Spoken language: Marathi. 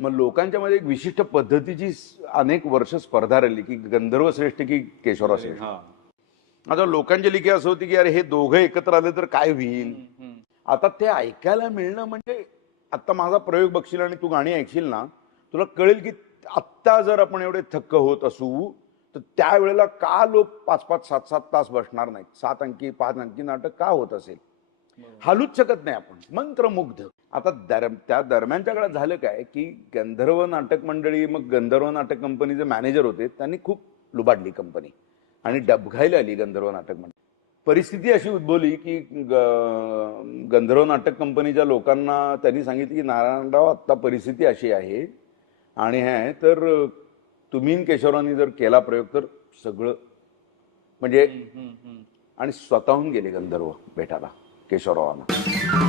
मग लोकांच्या मध्ये एक विशिष्ट पद्धतीची अनेक वर्ष स्पर्धा राहिली की गंधर्व श्रेष्ठ की केशवराव श्रेष्ठ. आता लोकांची लिखी असं होती की अरे हे दोघं एकत्र आले तर काय होईल. आता ते ऐकायला मिळणं म्हणजे आता माझा प्रयोग बघशील आणि तू गाणी ऐकशील ना, तुला कळेल की आत्ता जर आपण एवढे थक्क होत असू तर त्यावेळेला का लोक 5-5, 7-7 तास बसणार नाहीत. 7 अंकी 5 अंकी नाटक का होत असेल. हलूच शकत नाही आपण, मंत्रमुग्ध. आता त्या दरम्यानच्या काळात झालं काय की गंधर्व नाटक मंडळी, मग गंधर्व नाटक कंपनीचे मॅनेजर होते, त्यांनी खूप लुबाडली कंपनी आणि डबघाईला आली गंधर्व नाटक मंडळी. परिस्थिती अशी उद्भवली की गंधर्व नाटक कंपनीच्या लोकांना त्यांनी सांगितलं की नारायणराव आत्ता परिस्थिती अशी आहे आणि आहे तर तुम्ही केशवरावांनी जर केला प्रयोग तर सगळं म्हणजे आणि स्वतःहून गेले गंधर्व भेटायला केशवरावांना.